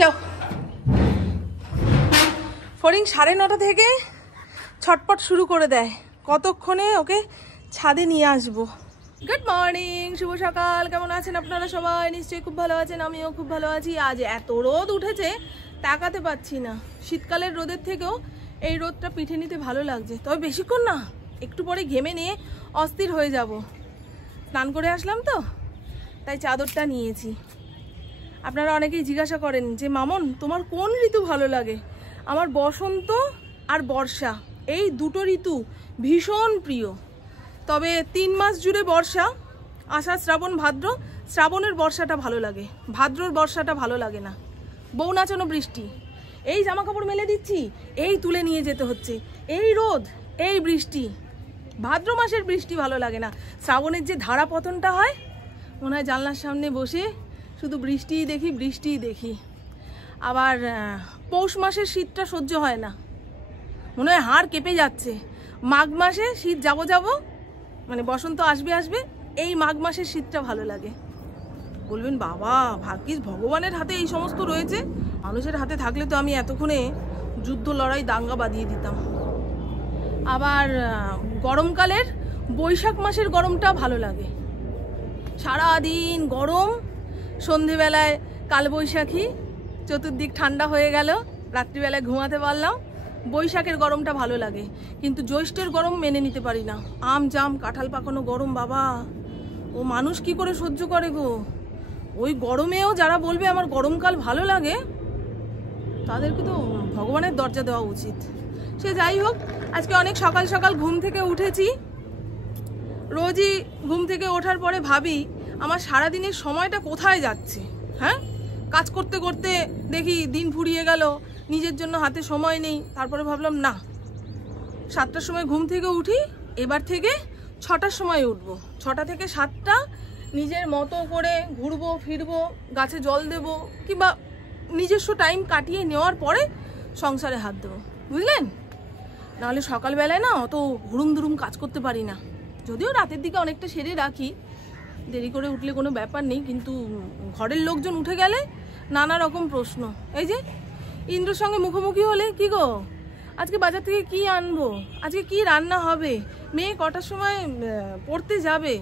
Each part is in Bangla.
যাও। ফড়িং 9:30 থেকে ছটপট শুরু করে দেয়, কতক্ষণে ওকে ছাদে নিয়ে আসবো। গুড মর্নিং, শুভ সকাল। কেমন আছেন আপনারা সবাই? নিশ্চয়ই খুব ভালো আছেন, আমিও খুব ভালো আছি। আজ এত রোদ উঠেছে তাকাতে পাচ্ছি না। শীতকালের রোদের থেকেও এই রোদটা পিঠে নিতে ভালো লাগছে, তবে বেশিক্ষণ না, একটু পরে ঘেমে নিয়ে অস্থির হয়ে যাব। স্নান করে আসলাম তো, তাই চাদরটা নিয়েছি। আপনারা অনেকেই জিজ্ঞাসা করেন যে মামন তোমার কোন ঋতু ভালো লাগে? আমার বসন্ত আর বর্ষা, এই দুটো ঋতু ভীষণ প্রিয়। তবে 3 মাস জুড়ে বর্ষা, আষাঢ় শ্রাবণ ভাদ্র, শ্রাবণের বর্ষাটা ভালো লাগে, ভাদ্রর বর্ষাটা ভালো লাগে না। বউ নাচানো বৃষ্টি, এই জামা কাপড় মেলে দিচ্ছি, এই তুলে নিয়ে যেতে হচ্ছে, এই রোদ, এই বৃষ্টি। ভাদ্র মাসের বৃষ্টি ভালো লাগে না। শ্রাবণের যে ধারা পতনটা হয়, মনে হয় জানলার সামনে বসে শুধু বৃষ্টিই দেখি, বৃষ্টিই দেখি। আবার পৌষ মাসের শীতটা সহ্য হয় না, মনে হয় হাড় কেঁপে যাচ্ছে। মাঘ মাসে শীত যাব মানে বসন্ত আসবে, এই মাঘ মাসের শীতটা ভালো লাগে। বলবেন বাবা ভাগ্যিস ভগবানের হাতে এই সমস্ত রয়েছে, মানুষের হাতে থাকলে তো আমি এতক্ষণে যুদ্ধ লড়াই দাঙ্গা বাঁধিয়ে দিতাম। আবার গরমকালের বৈশাখ মাসের গরমটা ভালো লাগে। সারাদিন গরম, সন্ধেবেলায় কালবৈশাখী, চতুর্দিক ঠান্ডা হয়ে গেল, রাত্রিবেলায় ঘুমাতে পারলাম। বৈশাখের গরমটা ভালো লাগে, কিন্তু জ্যৈষ্ঠের গরম মেনে নিতে পারি না। আম জাম কাঁঠাল পাকানো গরম, বাবা ও মানুষ কি করে সহ্য করে গো? ওই গরমেও যারা বলবে আমার গরমকাল ভালো লাগে, তাদেরকে তো ভগবানের দরজা দেওয়া উচিত। সে যাই হোক, আজকে অনেক সকাল সকাল ঘুম থেকে উঠেছি। রোজই ঘুম থেকে ওঠার পরে ভাবি আমার সারাদিনের সময়টা কোথায় যাচ্ছে। হ্যাঁ, কাজ করতে করতে দেখি দিন ফুরিয়ে গেল, নিজের জন্য হাতে সময় নেই। তারপরে ভাবলাম না, 7টার সময় ঘুম থেকে উঠি, এবার থেকে 6টার সময় উঠবো। 6টা থেকে 7টা নিজের মতো করে ঘুরবো ফিরবো, গাছে জল দেবো, কিংবা নিজস্ব টাইম কাটিয়ে নেওয়ার পরে সংসারে হাত দেবো, বুঝলেন? নাহলে সকালবেলায় না অত হুড়ুম দুরুম কাজ করতে পারি না। যদিও রাতের দিকে অনেকটা সেরে রাখি, দেরি করে উঠলে কোনো ব্যাপার নেই, কিন্তু ঘরের লোকজন উঠে গেলে নানা রকম প্রশ্ন। এই যে ইন্দ্রর সঙ্গে মুখোমুখি হলে, কি গো আজকে বাজার থেকে কি আনবো, আজকে কি রান্না হবে, মেয়ে কটার সময় পড়তে যাবে,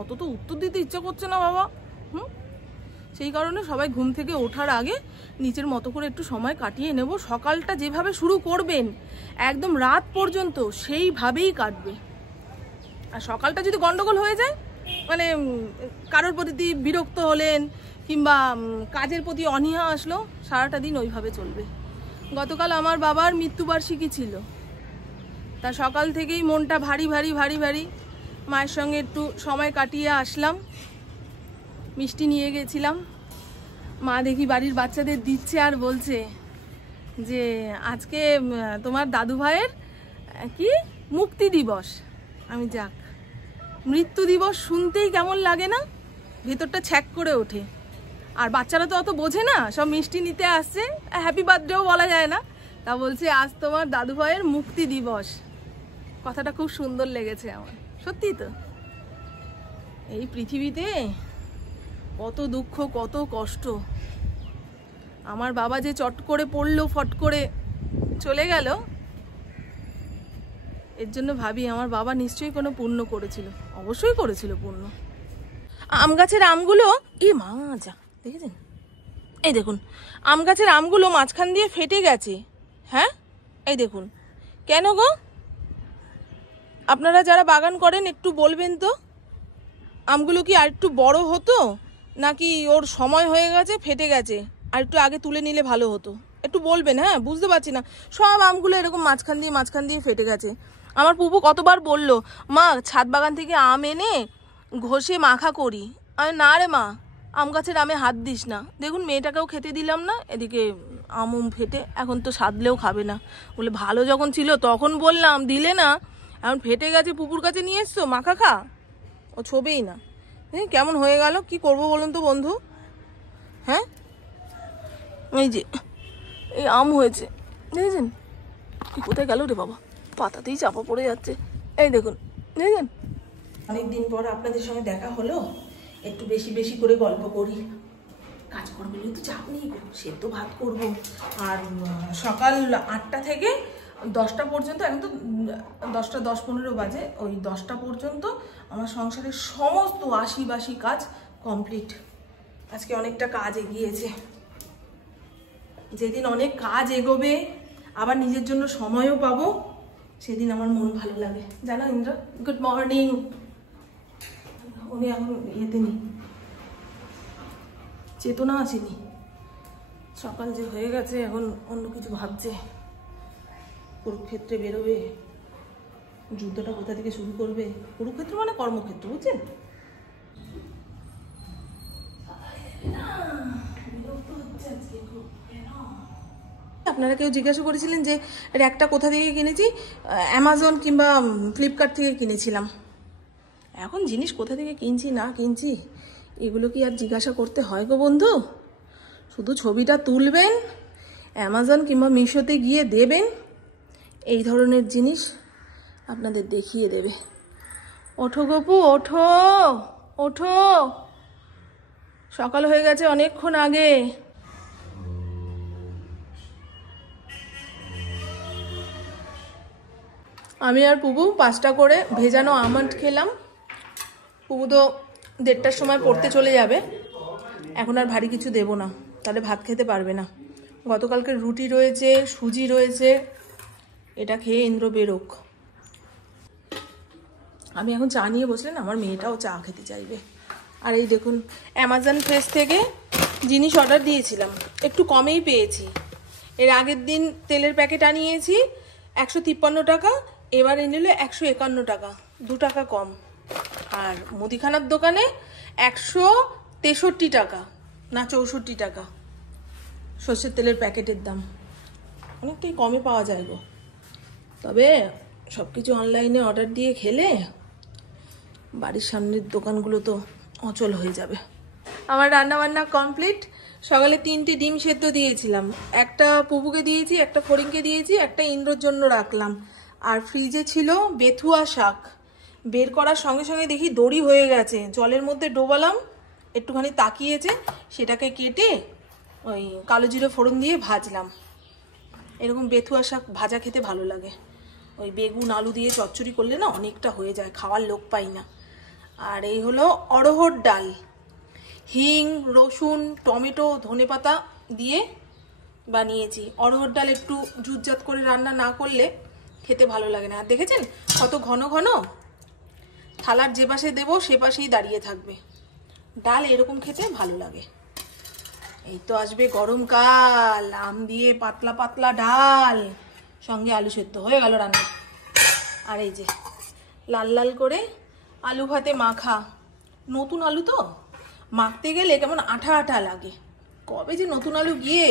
অত তো উত্তর দিতে ইচ্ছা করছে না বাবা। সেই কারণে সবাই ঘুম থেকে ওঠার আগে নিজের মতো করে একটু সময় কাটিয়ে নেব। সকালটা যেভাবে শুরু করবেন একদম রাত পর্যন্ত সেইভাবেই কাটবে। আর সকালটা যদি গন্ডগোল হয়ে যায়, মানে কারোর প্রতি বিরক্ত হলেন কিংবা কাজের প্রতি অনীহা আসলো, সারাটা দিন ওইভাবে চলবে। গতকাল আমার বাবার মৃত্যুবার্ষিকী ছিল, তা সকাল থেকেই মনটা ভারী ভারী ভারী ভারী। মায়ের সঙ্গে একটু সময় কাটিয়ে আসলাম, মিষ্টি নিয়ে গেছিলাম। মা দেখি বাড়ির বাচ্চাদের দিচ্ছে আর বলছে যে আজকে তোমার দাদু ভাইয়ের কি মুক্তি দিবস। আমি যাক, মৃত্যু দিবস শুনতেই কেমন লাগে না, ভেতরটা ছ্যাক করে ওঠে। আর বাচ্চারা তো অত বোঝে না, সব মিষ্টি নিতে আসছে, হ্যাপি বার্থডেও বলা যায় না, তা বলছে আজ তোমার দাদু ভাইয়ের মুক্তি দিবস। কথাটা খুব সুন্দর লেগেছে আমার, সত্যি তো। এই পৃথিবীতে কত দুঃখ, কত কষ্ট। আমার বাবা যে চট করে পড়লো, ফট করে চলে গেল, এর জন্য ভাবি আমার বাবা নিশ্চয়ই কোনো পুণ্য করেছিল, অবশ্যই করেছিল পুণ্য। আম গাছের আমগুলো, এ মা যা দেখেছেন, এই দেখুন আম গাছের আমগুলো মাঝখান দিয়ে ফেটে গেছে। হ্যাঁ, এই দেখুন, কেন গো? আপনারা যারা বাগান করেন একটু বলবেন তো, আমগুলো কি আর একটু বড় হতো, নাকি ওর সময় হয়ে গেছে ফেটে গেছে, আর একটু আগে তুলে নিলে ভালো হতো? একটু বলবেন। হ্যাঁ, বুঝতে পারছি না, সব আমগুলো এরকম মাঝখান দিয়ে ফেটে গেছে। আমার পুপু কতবার বলল, মা ছাদ বাগান থেকে আম এনে ঘষে মাখা করি। আমি না রে মা, আম গাছের আমে হাত দিস না। দেখুন মেয়েটাকেও খেতে দিলাম না, এদিকে আম ফেটে, এখন তো সাদলেও খাবে না। বলে ভালো যখন ছিল তখন বললাম, দিলে না, এখন ফেটে গেছে, পুপুর কাছে নিয়ে এসছো, মাখা খা। ও ছোবেই না। কেমন হয়ে গেল, কি করব বলুন তো বন্ধু? হ্যাঁ, এই যে এই আম হয়েছে, দেখেছেন? কোথায় গেল রে বাবা, পাতাতেই চাপা পড়ে যাচ্ছে। এই দেখুন, দেখেছেন? অনেকদিন পর আপনাদের সঙ্গে দেখা হলো, একটু বেশি বেশি করে গল্প করি। কাজকর্মের তো চাপ নেই গো, সে তো ভাত করবো। আর সকাল 8টা থেকে 10টা পর্যন্ত, এখন তো 10টা 10-15 বাজে, ওই 10টা পর্যন্ত আমার সংসারের সমস্ত আশি কাজ কমপ্লিট। আজকে অনেকটা কাজ এগিয়েছে। যেদিন অনেক কাজ এগোবে, আবার নিজের জন্য সময়ও পাবো, সেদিন আমার মন ভালো লাগে, জানো ইন্দ্র? Good morning. উনি এখন ইয়েতে নেই, চেতনা আসেনি, সকাল যে হয়ে গেছে এখন অন্য কিছু ভাবছে। কুরুক্ষেত্রে বেরোবে, যুদ্ধটা কোথা থেকে শুরু করবে। কুরুক্ষেত্র মানে কর্মক্ষেত্র, বুঝছেন? আপনারা কেউ জিজ্ঞাসা করেছিলেন যে র্যাকটা কোথা থেকে কিনেছি, অ্যামাজন কিংবা ফ্লিপকার্ট থেকে কিনেছিলাম। এখন জিনিস কোথা থেকে কিনছি না কিনছি এগুলো কি আর জিজ্ঞাসা করতে হয় গো বন্ধু? শুধু ছবিটা তুলবেন, অ্যামাজন কিংবা মিশোতে গিয়ে দেবেন, এই ধরনের জিনিস আপনাদের দেখিয়ে দেবে। ওঠো গপু, ওঠো ওঠো, সকাল হয়ে গেছে অনেকক্ষণ আগে। আমি আর পুবু 5টা করে ভেজানো আমন্ড খেলাম। পুবু তো 1:30টার সময় পড়তে চলে যাবে, এখন আর ভারী কিছু দেব না, তাহলে ভাত খেতে পারবে না। গতকালকের রুটি রয়েছে, সুজি রয়েছে, এটা খেয়ে ইন্দ্র বেরোক। আমি এখন চা নিয়ে বসলেন, আমার মেয়েটাও চা খেতে চাইবে। আর এই দেখুন, অ্যামাজন ফ্রেশ থেকে জিনিস অর্ডার দিয়েছিলাম, একটু কমেই পেয়েছি। এর আগের দিন তেলের প্যাকেট আনিয়েছি 153 টাকা, এবার এনে নিল 151 টাকা, 2 টাকা কম। আর মুদিখানার দোকানে 163 টাকা না 64 টাকা সর্ষের তেলের প্যাকেটের দাম, অনেকটাই কমে পাওয়া যায় গো। তবে সব কিছু অনলাইনে অর্ডার দিয়ে খেলে বাড়ির সামনের দোকানগুলো তো অচল হয়ে যাবে। আমার রান্না বান্না কমপ্লিট। সকালে 3টে ডিম সেদ্ধ দিয়েছিলাম, একটা পুবুকে দিয়েছি, একটা ফড়িংকে দিয়েছি, একটা ইন্দ্রর জন্য রাখলাম। আর ফ্রিজে ছিল বেথুয়া শাক, বের করার সঙ্গে সঙ্গে দেখি দড়ি হয়ে গেছে, জলের মধ্যে ডোবালাম, একটুখানি তাকিয়েছে, সেটাকে কেটে ওই কালো জিরে ফোড়ন দিয়ে ভাজলাম। এরকম বেথুয়া শাক ভাজা খেতে ভালো লাগে, ওই বেগুন আলু দিয়ে চচ্চড়ি করলে না অনেকটা হয়ে যায়, খাওয়ার লোক পাই না। আর এই হলো অড়হর ডাল, হিং, রসুন, টমেটো, ধনেপাতা দিয়ে বানিয়েছি। অড়হর ডাল একটু জুতজাত করে রান্না না করলে খেতে ভালো লাগে না। আর দেখেছেন কত ঘন ঘন, থালার যে পাশে দেবো সে পাশেই দাঁড়িয়ে থাকবে। ডাল এরকম খেতে ভালো লাগে। এই তো আসবে গরমকাল, আম দিয়ে পাতলা পাতলা ডাল, সঙ্গে আলু সেদ্ধ, হয়ে গেল রান্না। আর এই যে লাল লাল করে আলু ভাতে মাখা, নতুন আলু তো মাখতে গেলে কেমন আঠা আঠা লাগে। কবে যে নতুন আলু গিয়ে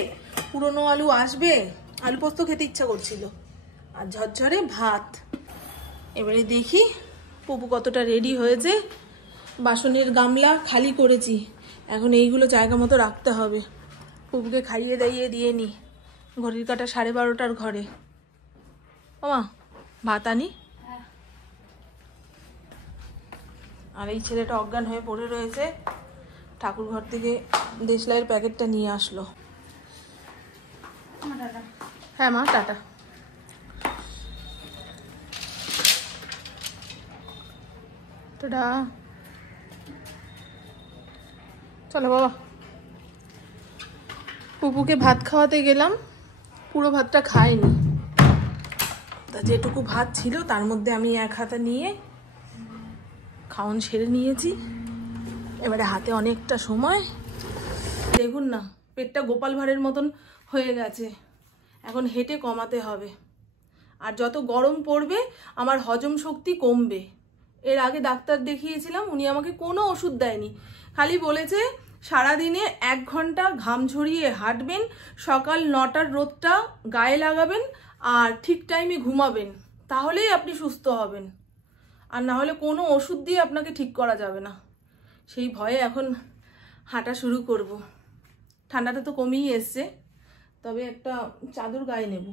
পুরনো আলু আসবে, আলু পোস্ত খেতে ইচ্ছা করছিল। আর ঝরঝরে ভাত। এবারে দেখি পুপু কতটা রেডি হয়েছে। বাসনের গামলা খালি করেছি, এখন এইগুলো জায়গা মতো রাখতে হবে। পুপুকে খাইয়ে দাইয়ে দিয়ে নি, ঘড়ির কাঁটা 12:30টার ঘরে। ওমা ভাত আনি। আর এই ছেলেটা অজ্ঞান হয়ে পড়ে রয়েছে, ঠাকুর ঘর থেকে দেশলাইয়ের প্যাকেটটা নিয়ে আসলো। হ্যাঁ মা, টাটা। টাটা। চলো বাবা। পুপুকে ভাত খাওয়াতে গেলাম, পুরো ভাতটা খায়নি, তা যেটুকু ভাত ছিল তার মধ্যে আমি 1 হাতা নিয়ে খাওয়ান সেরে নিয়েছি। এবারে হাতে অনেকটা সময়। দেখুন না, পেটটা গোপাল ভাঁড়ের মতন হয়ে গেছে, এখন হেঁটে কমাতে হবে। আর যত গরম পড়বে আমার হজম শক্তি কমবে। এর আগে ডাক্তার দেখিয়েছিলাম, উনি আমাকে কোনো ওষুধ দেয়নি, খালি বলেছে সারাদিনে 1 ঘন্টা ঘাম ঝরিয়ে হাঁটবেন, সকাল 9টার রোদটা গায়ে লাগাবেন, আর ঠিক টাইমে ঘুমাবেন, তাহলেই আপনি সুস্থ হবেন। আর না হলে কোনো ওষুধ দিয়ে আপনাকে ঠিক করা যাবে না। সেই ভয়ে এখন হাঁটা শুরু করব। ঠান্ডাটা তো কমেই এসছে, তবে একটা চাদর গায়ে নেব।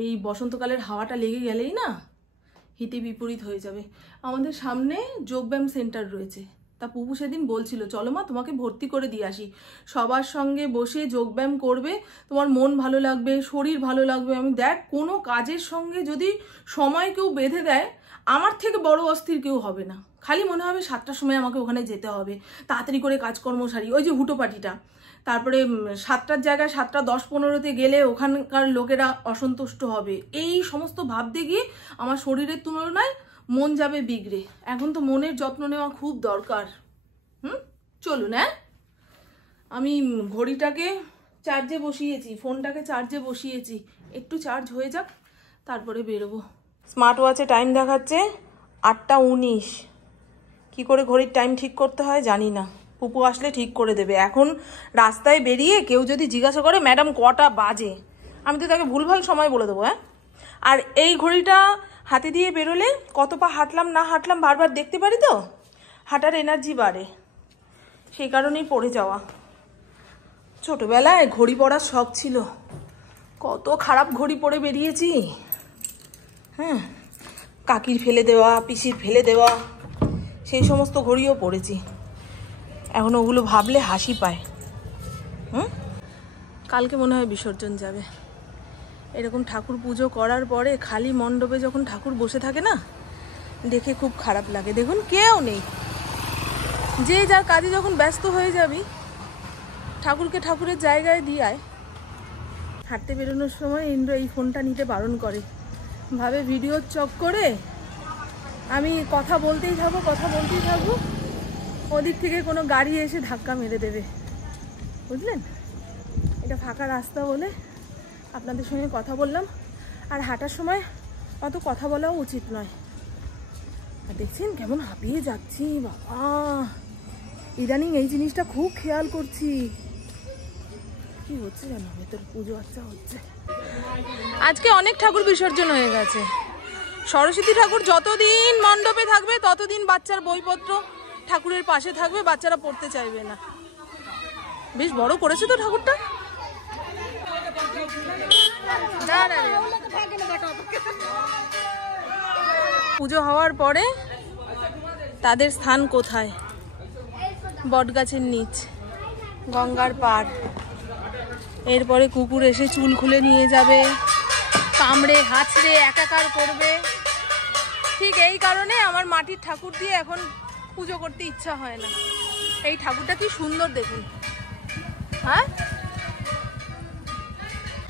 এই বসন্তকালের হাওয়াটা লেগে গেলেই না হিতে বিপরীত হয়ে যাবে। আমাদের সামনে যোগব্যায়াম সেন্টার রয়েছে, তা পুপু সেদিন বলছিল চলো মা তোমাকে ভর্তি করে দিয়ে আসি, সবার সঙ্গে বসে যোগব্যায়াম করবে, তোমার মন ভালো লাগবে, শরীর ভালো লাগবে। আমি দেখ কোনো কাজের সঙ্গে যদি সময় কেউ বেঁধে দেয়, আমার থেকে বড় অস্থির কেউ হবে না। খালি মনে হবে 7টার সময় আমাকে ওখানে যেতে হবে, তাড়াতাড়ি করে কাজকর্ম সারি। ওই যে হুটোপাটিটা, তারপরে 7টার জায়গায় 7:10-15 গেলে ওখানকার লোকেরা অসন্তুষ্ট হবে, এই সমস্ত ভাবতে গিয়ে আমার শরীরের তুলনায় মন যাবে বিগড়ে। এখন তো মনের যত্ন নেওয়া খুব দরকার। চলুন। আমি ঘড়িটাকে চার্জে বসিয়েছি, ফোনটাকে চার্জে বসিয়েছি, একটু চার্জ হয়ে যাক তারপরে বেরোবো। স্মার্ট ওয়াচে টাইম দেখাচ্ছে 8টা 19। কি করে ঘড়ির টাইম ঠিক করতে হয় জানি না, পুপু আসলে ঠিক করে দেবে। এখন রাস্তায় বেরিয়ে কেউ যদি জিজ্ঞাসা করে ম্যাডাম কটা বাজে, আমি তো তাকে ভুলভাল সময় বলে দেবো। আর এই ঘড়িটা হাতে দিয়ে বেরোলে কত পা হাঁটলাম না হাঁটলাম বারবার দেখতে পারি, তো হাঁটার এনার্জি বাড়ে, সেই কারণেই পড়ে যাওয়া। ছোটবেলায় ঘড়ি পরার শখ ছিল, কত খারাপ ঘড়ি পরে বেরিয়েছি। কাকির ফেলে দেওয়া, পিসির ফেলে দেওয়া, সেই সমস্ত ঘড়িও পরেছি। এখন ওগুলো ভাবলে হাসি পায়। কালকে মনে হয় বিসর্জন যাবে। এরকম ঠাকুর পুজো করার পরে খালি মণ্ডপে যখন ঠাকুর বসে থাকে না, দেখে খুব খারাপ লাগে। দেখুন কেউ নেই, যে যার কাজে যখন ব্যস্ত হয়ে যাবি, ঠাকুরকে ঠাকুরের জায়গায় দিয়ে আয়। হাঁটতে বেরোনোর সময় ইন্দ্র এই ফোনটা নিতে বারণ করে, ভাবে ভিডিওর চক করে আমি কথা বলতেই থাকবো, ওদিক থেকে কোনো গাড়ি এসে ধাক্কা মেরে দেবে, বুঝলেন? এটা ফাঁকা রাস্তা বলে আপনাদের সঙ্গে কথা বললাম। আর হাঁটার সময় অত কথা বলাও উচিত নয়। আর দেখছেন কেমন হাঁপিয়ে যাচ্ছি বাবা, ইদানিং এই জিনিসটা খুব খেয়াল করছি। কি হচ্ছে জানো, ভেতর পুজো আচ্ছা হচ্ছে। আজকে অনেক ঠাকুর বিসর্জন হয়ে গেছে। সরস্বতী ঠাকুর যতদিন মণ্ডপে থাকবে ততদিন বাচ্চার বইপত্র ঠাকুরের পাশে থাকবে, বাচ্চারা পড়তে চাইবে না। বেশ বড় করেছে তো ঠাকুরটা। পুজো হওয়ার পরে তাদের স্থান কোথায়? বটগাছের নিচ, গঙ্গার পাড়। এরপরে কুকুর এসে চুল খুলে নিয়ে যাবে, কামড়ে হাঁচড়ে একাকার করবে। ঠিক এই কারণে আমার মাটির ঠাকুর দিয়ে এখন পুজো করতে ইচ্ছা হয় না। এই ঠাকুরটা কি সুন্দর দেখুন।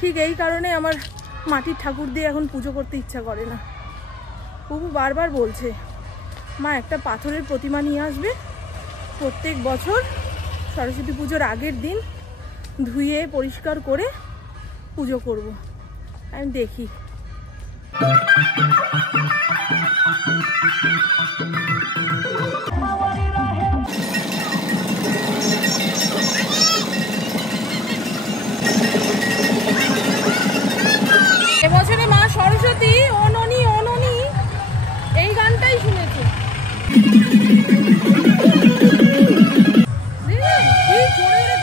ঠিক এই কারণে আমার মাটির ঠাকুর দিয়ে এখন পুজো করতে ইচ্ছা করে না। পুপু বারবার বলছে মা একটা পাথরের প্রতিমা নিয়ে আসবে, প্রত্যেক বছর সরস্বতী পুজোর আগের দিন ধুয়ে পরিষ্কার করে পুজো করব। আমি দেখি। এবছরে মা সরস্বতী অননি অননি এই গানটাই শুনেছে।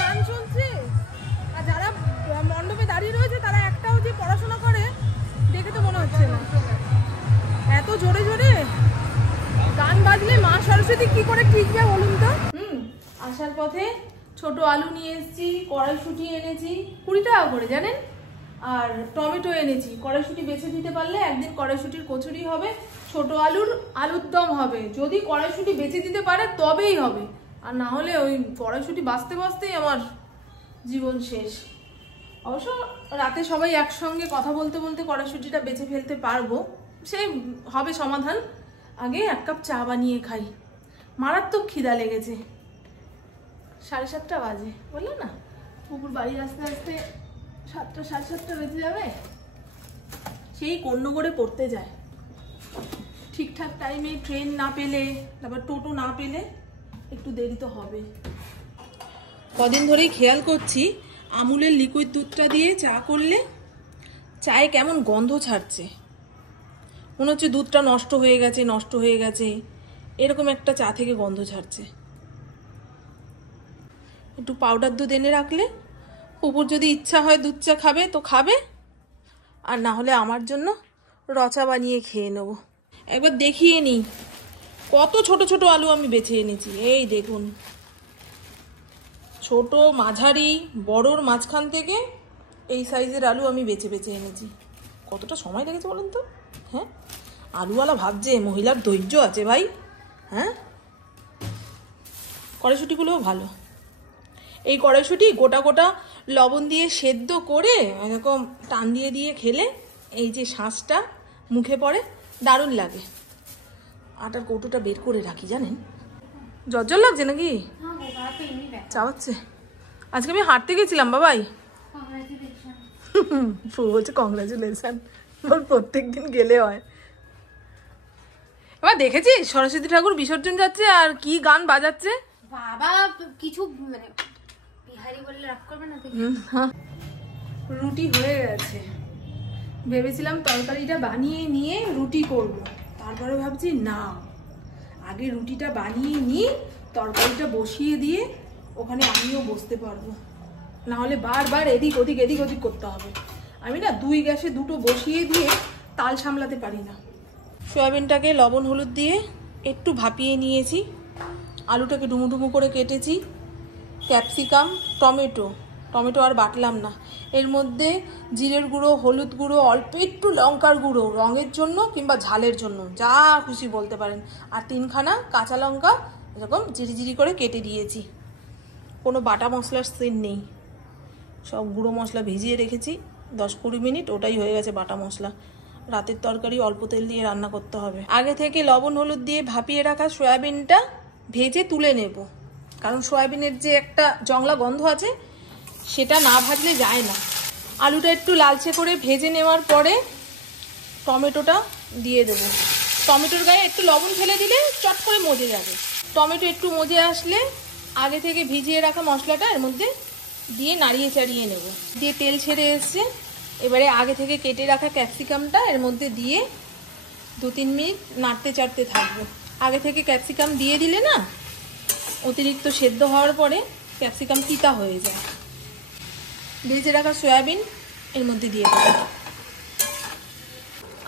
গান চলছে আর যারা মণ্ডপে দাঁড়িয়ে রয়েছে তারা একটাও যে পড়াশোনা করে দেখে তো মনে হচ্ছে না। এত জোরে জোরে গান বাজলে মা সরস্বতী কি করে টিকবে বলুন তো। আসার পথে ছোট আলু নিয়ে এসেছি, কড়াইশুঁটি এনেছি 20 টাকা করে জানেন, আর টমেটো এনেছি। কড়াইশুঁটি বেছে দিতে পারলে একদিন কড়াইশুঁটির কচুরি হবে, ছোট আলুর দম হবে। যদি কড়াইশুঁটি বেছে দিতে পারে তবেই হবে, আর না হলে ওই কড়াইশুঁটি বাঁচতে বাঁচতেই আমার জীবন শেষ। অবশ্য রাতে সবাই একসঙ্গে কথা বলতে বলতে কড়াইশুঁটিটা বেছে ফেলতে পারবো, সে হবে সমাধান। আগে 1 কাপ চা বানিয়ে খাই, মারাত্মক খিদা লেগেছে। 7:30 বাজে, বললো না পুকুর বাড়ি আসতে আসতে 7টা 7:30 বেজে যাবে। সেই কন্য করে পড়তে যায়, ঠিকঠাক টাইমে ট্রেন না পেলে, তারপর টোটো না পেলে একটু দেরি তো হবে। কদিন ধরেই খেয়াল করছি আমুলের লিকুইড দুধটা দিয়ে চা করলে চায়ে কেমন গন্ধ ছাড়ছে, মনে হচ্ছে দুধটা নষ্ট হয়ে গেছে, এরকম একটা চা থেকে গন্ধ ছাড়ছে। একটু পাউডার দুধ এনে রাখলে পুকুর যদি ইচ্ছা হয় দুধ চা খাবে তো খাবে, আর না হলে আমার জন্য রচা বানিয়ে খেয়ে নেব। একবার দেখিয়ে নিই কত ছোট ছোট আলু আমি বেছে এনেছি, এই দেখুন, ছোট মাঝারি বড়র মাঝখান থেকে এই সাইজের আলু আমি বেছে বেছে এনেছি। কতটা সময় লেগেছে বলেন তো? হ্যাঁ, আলুওয়ালা ভাবছে মহিলার ধৈর্য আছে ভাই। হ্যাঁ, কড়াইশুঁটিগুলোও ভালো। এই কড়াইশুঁটি গোটা গোটা লবণ দিয়ে সেদ্ধ করে এরকম টান দিয়ে দিয়ে খেলে এই যে শাঁসটা মুখে পড়ে, দারুণ লাগে। আটার কৌটোটা বের করে রাখি, জানেন জল লাগছে নাকি চাওয়াচ্ছে। আজকে আমি হাঁটতে গেছিলাম বাবাই। বলছে কংগ্রাচুলেশন, বল প্রত্যেক দিন গেলে হয়। এবার দেখেছিস সরস্বতী ঠাকুর বিসর্জন যাচ্ছে আর কি গান বাজাচ্ছে বাবা, কিছু মানে বিহারি বললে রাগ করবে না? রুটি হয়ে গেছে, ভেবেছিলাম তরকারিটা বানিয়ে নিয়ে রুটি করব, তারপরে ভাবছি না, আগে রুটিটা বানিয়ে নিয়ে তরকারিটা বসিয়ে দিয়ে ওখানে আমিও বসতে পারবো, না হলে বারবার এদিক ওদিক এদিক ওদিক করতে হবে। আমি না 2 গ্যাসে 2টো বসিয়ে দিয়ে তাল সামলাতে পারি না। সয়াবিনটাকে লবণ হলুদ দিয়ে একটু ভাপিয়ে নিয়েছি, আলুটাকে ডুমু ডুমু করে কেটেছি, ক্যাপসিকাম, টমেটো আর বাটলাম না, এর মধ্যে জিরের গুঁড়ো, হলুদ গুঁড়ো, অল্প একটু লঙ্কার গুঁড়ো রঙের জন্য কিংবা ঝালের জন্য, যা খুশি বলতে পারেন, আর 3খানা কাঁচা লঙ্কা এরকম জিরি করে কেটে দিয়েছি। কোনো বাটা মশলার সিন নেই, সব গুঁড়ো মশলা ভিজিয়ে রেখেছি 10-20 মিনিট, ওটাই হয়ে গেছে বাটা মশলা। রাতের তরকারি অল্প তেল দিয়ে রান্না করতে হবে। আগে থেকে লবণ হলুদ দিয়ে ভাপিয়ে রাখা সয়াবিনটা ভেজে তুলে নেব, কারণ সয়াবিনের যে একটা জংলা গন্ধ আছে সেটা না ভাজলে যায় না। আলুটা একটু লালচে করে ভেজে নেওয়ার পরে টমেটোটা দিয়ে দেব। টমেটোর গায়ে একটু লবণ ফেলে দিলে চট করে মজে যাবে। টমেটো একটু মজে আসলে আগে থেকে ভিজিয়ে রাখা মশলাটা এর মধ্যে দিয়ে নাড়িয়ে চাড়িয়ে নেব। দিয়ে তেল ছেড়ে এসছে, এবারে আগে থেকে কেটে রাখা ক্যাপসিকামটা এর মধ্যে দিয়ে 2-3 মিনিট নাড়তে চাড়তে থাকবো। আগে থেকে ক্যাপসিকাম দিয়ে দিলে না অতিরিক্ত সেদ্ধ হওয়ার পরে ক্যাপসিকাম তিতা হয়ে যায়। ভেজে রাখা সয়াবিন এর মধ্যে দিয়ে দেবো।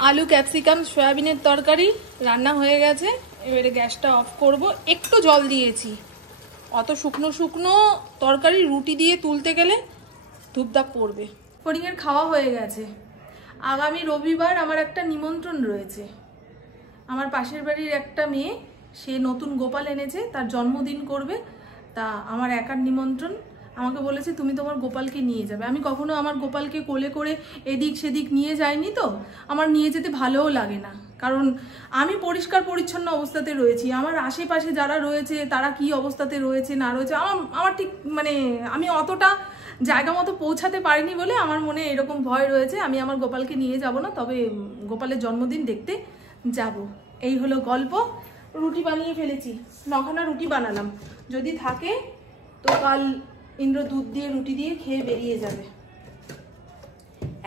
আলু ক্যাপসিকাম সয়াবিনের তরকারি রান্না হয়ে গেছে, এবারে গ্যাসটা অফ করব। একটু জল দিয়েছি, অত শুকনো শুকনো তরকারি রুটি দিয়ে তুলতে গেলে ধূপধাপ পড়বে। ফড়িংয়ের খাওয়া হয়ে গেছে। আগামী রবিবার আমার একটা নিমন্ত্রণ রয়েছে। আমার পাশের বাড়ির একটা মেয়ে, সে নতুন গোপাল এনেছে, তার জন্মদিন করবে, তা আমার একার নিমন্ত্রণ। আমাকে বলেছে তুমি তোমার গোপালকে নিয়ে যাবে। আমি কখনো আমার গোপালকে কোলে করে এদিক সেদিক নিয়ে যাইনি, তো আমার নিয়ে যেতে ভালোও লাগে না, কারণ আমি পরিষ্কার পরিচ্ছন্ন অবস্থাতে রয়েছি, আমার আশেপাশে যারা রয়েছে তারা কি অবস্থাতে রয়েছে না রয়েছে আমার ঠিক মানে আমি অতটা জায়গা মতো পৌঁছাতে পারিনি বলে আমার মনে এরকম ভয় রয়েছে। আমি আমার গোপালকে নিয়ে যাব না, তবে গোপালের জন্মদিন দেখতে যাব। এই হলো গল্প। রুটি বানিয়ে ফেলেছি, 9খানা রুটি বানালাম, যদি থাকে তো কাল ইন্দ্র দুধ দিয়ে রুটি দিয়ে খেয়ে বেরিয়ে যাবে।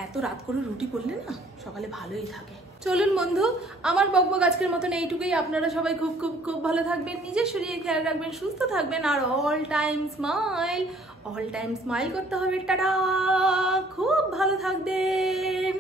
এত রাত করে রুটি করলে না সকালে ভালোই থাকে। চলুন বন্ধু, আমার বকবক আজকের মতন এইটুকুই। আপনারা সবাই খুব খুব খুব ভালো থাকবেন, নিজের শরীরে খেয়াল রাখবেন, সুস্থ থাকবেন, আর অল টাইম স্মাইল করতে হবে। টাটা, খুব ভালো থাকবেন।